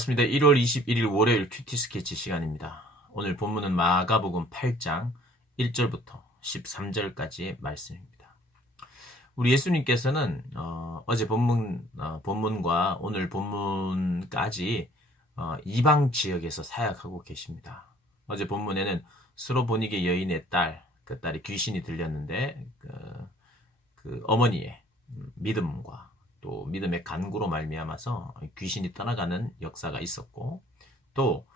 반갑습니다. 1월 21일 월요일 큐티 스케치 시간입니다. 오늘 본문은 마가복음 8장 1절부터 13절까지의 말씀입니다. 우리 예수님께서는 어제 본문과 오늘 본문까지 이방 지역에서 사역하고 계십니다. 어제 본문에는 스로보니게 여인의 그 딸이 귀신이 들렸는데 그 어머니의 믿음과 또 믿음의 간구로 말미암아서 귀신이 떠나가는 역사가 있었고, 또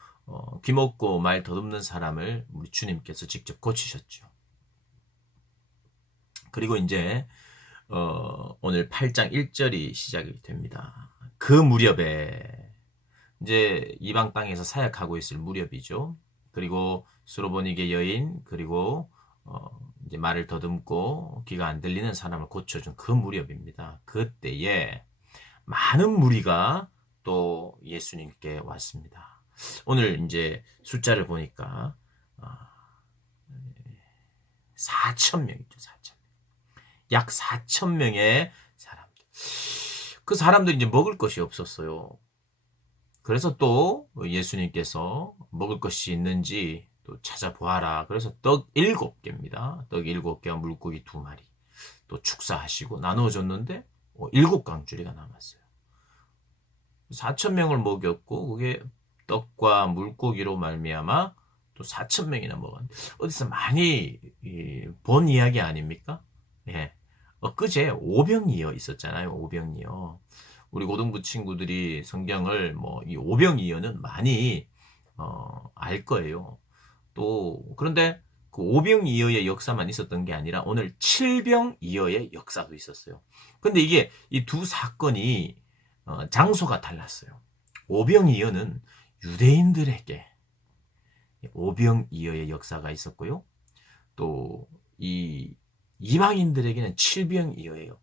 귀먹고 말 더듬는 사람을 우리 주님께서 직접 고치셨죠. 그리고 이제 오늘 8장 1절이 시작이 됩니다. 그 무렵에 이제 이방 땅에서 사역하고 있을 무렵이죠. 그리고 스로보니게 여인, 그리고 이제 말을 더듬고 귀가 안 들리는 사람을 고쳐준 그 무렵입니다. 그때에 많은 무리가 또 예수님께 왔습니다. 오늘 이제 숫자를 보니까 4,000명이죠. 4,000명. 약 4,000명의 사람들. 그 사람들이 이제 먹을 것이 없었어요. 그래서 또 예수님께서 먹을 것이 있는지 또 찾아보아라. 그래서 떡 7개입니다. 떡 7개와 물고기 2마리. 또 축사하시고 나누어줬는데 7강줄이가 남았어요. 4,000명을 먹였고 그게 떡과 물고기로 말미암아 또 4,000명이나 먹었는데, 어디서 많이 본 이야기 아닙니까? 예. 엊그제 오병이어 있었잖아요. 오병이어. 우리 고등부 친구들이 성경을 이 오병이어는 많이 알 거예요. 또 그런데 그 오병이어의 역사만 있었던 게 아니라 오늘 칠병이어의 역사도 있었어요. 근데 이게 이 두 사건이 장소가 달랐어요. 오병이어는 유대인들에게 오병이어의 역사가 있었고요. 또 이 이방인들에게는 칠병이어예요.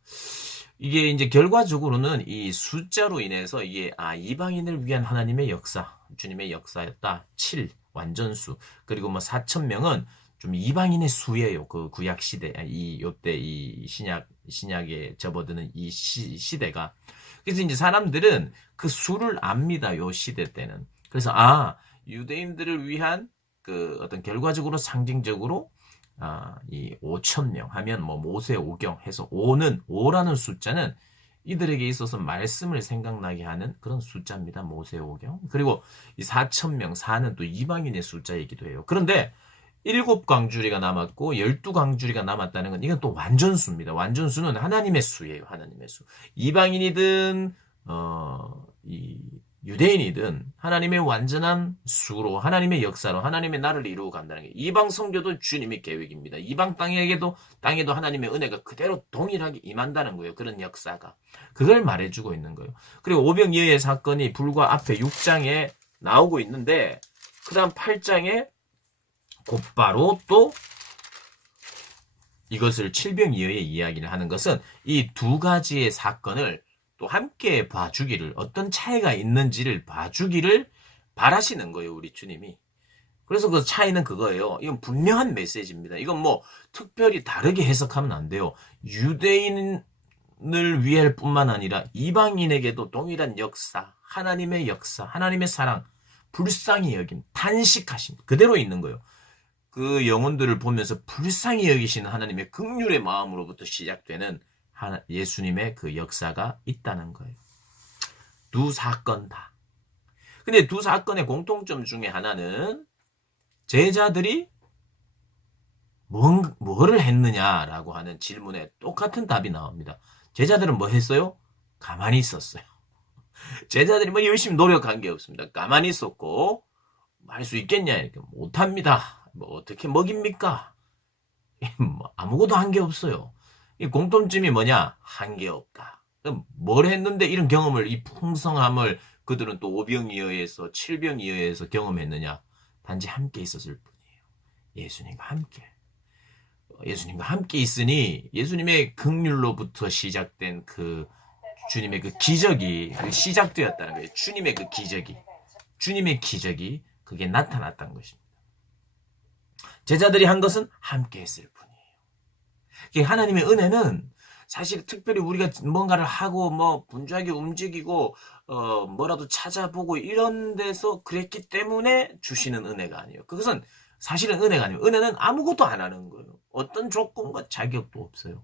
이게 이제 결과적으로는 이 숫자로 인해서 이게 이방인을 위한 하나님의 역사, 주님의 역사였다. 7 완전수. 그리고 4,000명은 좀 이방인의 수예요. 그 구약 시대, 요때 이 신약에 접어드는 이 시대가. 그래서 이제 사람들은 그 수를 압니다. 요 시대 때는. 그래서 유대인들을 위한 그 어떤 결과적으로 상징적으로 이 5,000명 하면 모세 오경 해서 5라는 숫자는 이들에게 있어서 말씀을 생각나게 하는 그런 숫자입니다. 모세 오경. 그리고 이 4,000명 4는 또 이방인의 숫자이기도 해요. 그런데 7강줄이가 남았고 12강줄이가 남았다는 건 이건 또 완전수입니다. 완전수는 하나님의 수예요. 하나님의 수. 이방인이든 이 유대인이든 하나님의 완전한 수로, 하나님의 역사로 하나님의 나라를 이루어 간다는 게, 이방 선교도 주님의 계획입니다. 이방 땅에도 하나님의 은혜가 그대로 동일하게 임한다는 거예요. 그런 역사가. 그걸 말해주고 있는 거예요. 그리고 오병이어의 사건이 불과 앞에 6장에 나오고 있는데, 그 다음 8장에 곧바로 또 이것을 칠병이어의 이야기를 하는 것은 이 두 가지의 사건을 또 함께 봐주기를, 어떤 차이가 있는지를 봐주기를 바라시는 거예요, 우리 주님이. 그래서 그 차이는 그거예요. 이건 분명한 메시지입니다. 이건 특별히 다르게 해석하면 안 돼요. 유대인을 위할 뿐만 아니라 이방인에게도 동일한 역사, 하나님의 역사, 하나님의 사랑, 불쌍히 여김, 탄식하심, 그대로 있는 거예요. 그 영혼들을 보면서 불쌍히 여기시는 하나님의 긍휼의 마음으로부터 시작되는 예수님의 그 역사가 있다는 거예요. 두 사건 다. 근데 두 사건의 공통점 중에 하나는 제자들이 뭐를 했느냐라고 하는 질문에 똑같은 답이 나옵니다. 제자들은 뭐 했어요? 가만히 있었어요. 제자들이 열심히 노력한 게 없습니다. 가만히 있었고, 할 수 있겠냐? 이렇게 못합니다. 어떻게 먹입니까? 아무것도 한 게 없어요. 이 공통점이 뭐냐? 한 게 없다. 그럼 뭘 했는데 이런 경험을, 이 풍성함을 그들은 또 오병이어에서 칠병이어에서 경험했느냐? 단지 함께 있었을 뿐이에요. 예수님과 함께. 예수님과 함께 있으니 예수님의 긍휼로부터 시작된 그 주님의 그 기적이 시작되었다는 거예요. 주님의 그 기적이 그게 나타났다는 것입니다. 제자들이 한 것은 함께 했을 뿐이에요. 하나님의 은혜는 사실 특별히 우리가 뭔가를 하고 뭐 분주하게 움직이고 뭐라도 찾아보고 이런 데서 그랬기 때문에 주시는 은혜가 아니에요. 그것은 사실은 은혜가 아니에요. 은혜는 아무것도 안 하는 거예요. 어떤 조건과 자격도 없어요.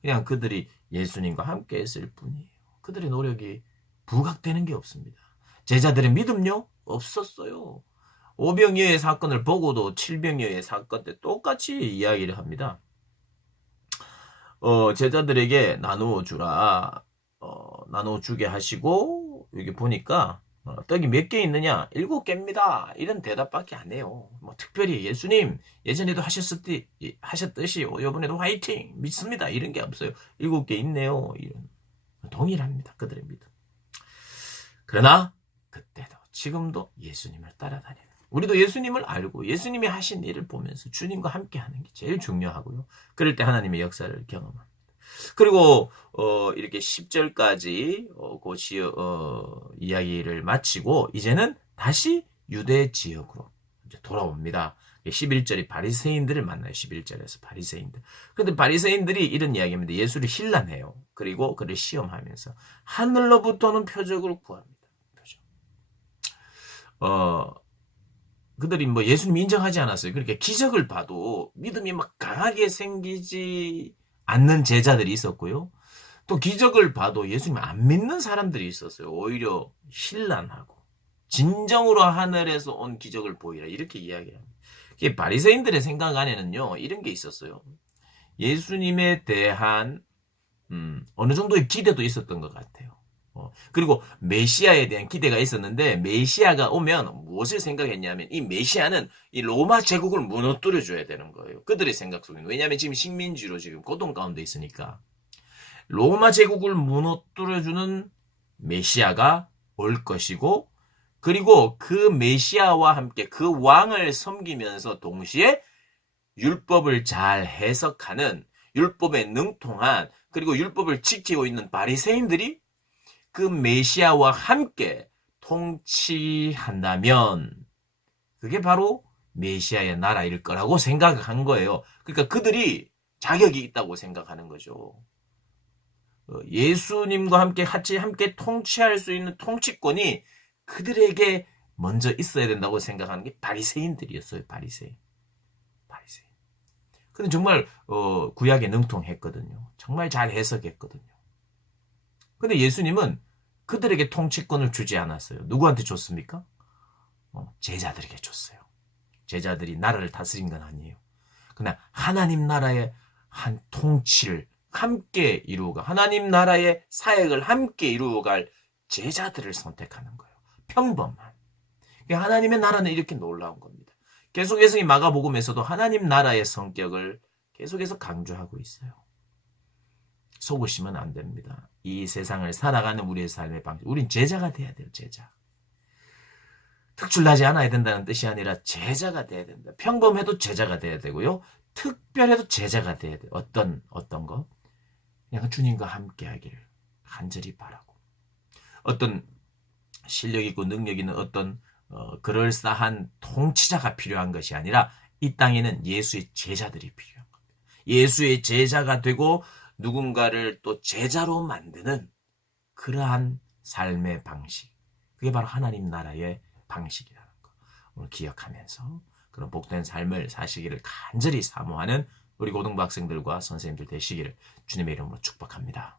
그냥 그들이 예수님과 함께 했을 뿐이에요. 그들의 노력이 부각되는 게 없습니다. 제자들의 믿음요? 없었어요. 오병이어의 사건을 보고도 칠병이어의 사건 때 똑같이 이야기를 합니다. 제자들에게 나누어 주라. 나누어 주게 하시고 여기 보니까 떡이 몇 개 있느냐? 7개입니다. 이런 대답밖에 안 해요. 뭐 특별히 예수님 예전에도 하셨듯이 이번에도 화이팅 믿습니다. 이런 게 없어요. 7개 있네요. 이런 동일합니다. 그들의 믿음. 그러나 그때도 지금도 예수님을 따라다니는 우리도 예수님을 알고 예수님이 하신 일을 보면서 주님과 함께 하는 게 제일 중요하고요. 그럴 때 하나님의 역사를 경험합니다. 그리고 이렇게 10절까지 이야기를 마치고 이제는 다시 유대 지역으로 이제 돌아옵니다. 11절이 바리새인들을 만나요. 11절에서 바리새인들. 그런데 바리새인들이 이런 이야기입니다. 예수를 힐난해요. 그리고 그를 시험하면서 하늘로부터는 표적을 구합니다. 표적. 그들이 뭐 예수님 인정하지 않았어요. 그러니까 기적을 봐도 믿음이 막 강하게 생기지 않는 제자들이 있었고요. 또 기적을 봐도 예수님 안 믿는 사람들이 있었어요. 오히려 신란하고 진정으로 하늘에서 온 기적을 보이라 이렇게 이야기합니다. 바리새인들의 생각 안에는요. 이런 게 있었어요. 예수님에 대한 어느 정도의 기대도 있었던 것 같아요. 그리고 메시아에 대한 기대가 있었는데 메시아가 오면 무엇을 생각했냐면 이 메시아는 이 로마 제국을 무너뜨려 줘야 되는 거예요. 그들의 생각 속에는. 왜냐하면 지금 식민지로 지금 고통 가운데 있으니까 로마 제국을 무너뜨려 주는 메시아가 올 것이고 그리고 그 메시아와 함께 그 왕을 섬기면서 동시에 율법을 잘 해석하는 율법에 능통한 그리고 율법을 지키고 있는 바리새인들이 그 메시아와 함께 통치한다면 그게 바로 메시아의 나라일 거라고 생각한 거예요. 그러니까 그들이 자격이 있다고 생각하는 거죠. 예수님과 함께 같이 함께 통치할 수 있는 통치권이 그들에게 먼저 있어야 된다고 생각하는 게 바리새인들이었어요. 바리새인. 근데 정말 구약에 능통했거든요. 정말 잘 해석했거든요. 근데 예수님은 그들에게 통치권을 주지 않았어요. 누구한테 줬습니까? 제자들에게 줬어요. 제자들이 나라를 다스린 건 아니에요. 그냥 하나님 나라의 한 통치를 함께 이루어가 하나님 나라의 사역을 함께 이루어갈 제자들을 선택하는 거예요. 평범한. 하나님의 나라는 이렇게 놀라운 겁니다. 계속해서 이 마가복음에서도 하나님 나라의 성격을 계속해서 강조하고 있어요. 속으시면 안 됩니다. 이 세상을 살아가는 우리의 삶의 방식. 우린 제자가 돼야 돼요. 제자. 특출나지 않아야 된다는 뜻이 아니라 제자가 돼야 된다. 평범해도 제자가 돼야 되고요. 특별해도 제자가 돼야 돼요. 어떤 거? 그냥 주님과 함께 하기를 간절히 바라고. 어떤 실력 있고 능력 있는 어떤 그럴싸한 통치자가 필요한 것이 아니라 이 땅에는 예수의 제자들이 필요한 겁니다. 예수의 제자가 되고 누군가를 또 제자로 만드는 그러한 삶의 방식. 그게 바로 하나님 나라의 방식이라는 거. 오늘 기억하면서 그런 복된 삶을 사시기를 간절히 사모하는 우리 고등부 학생들과 선생님들 되시기를 주님의 이름으로 축복합니다.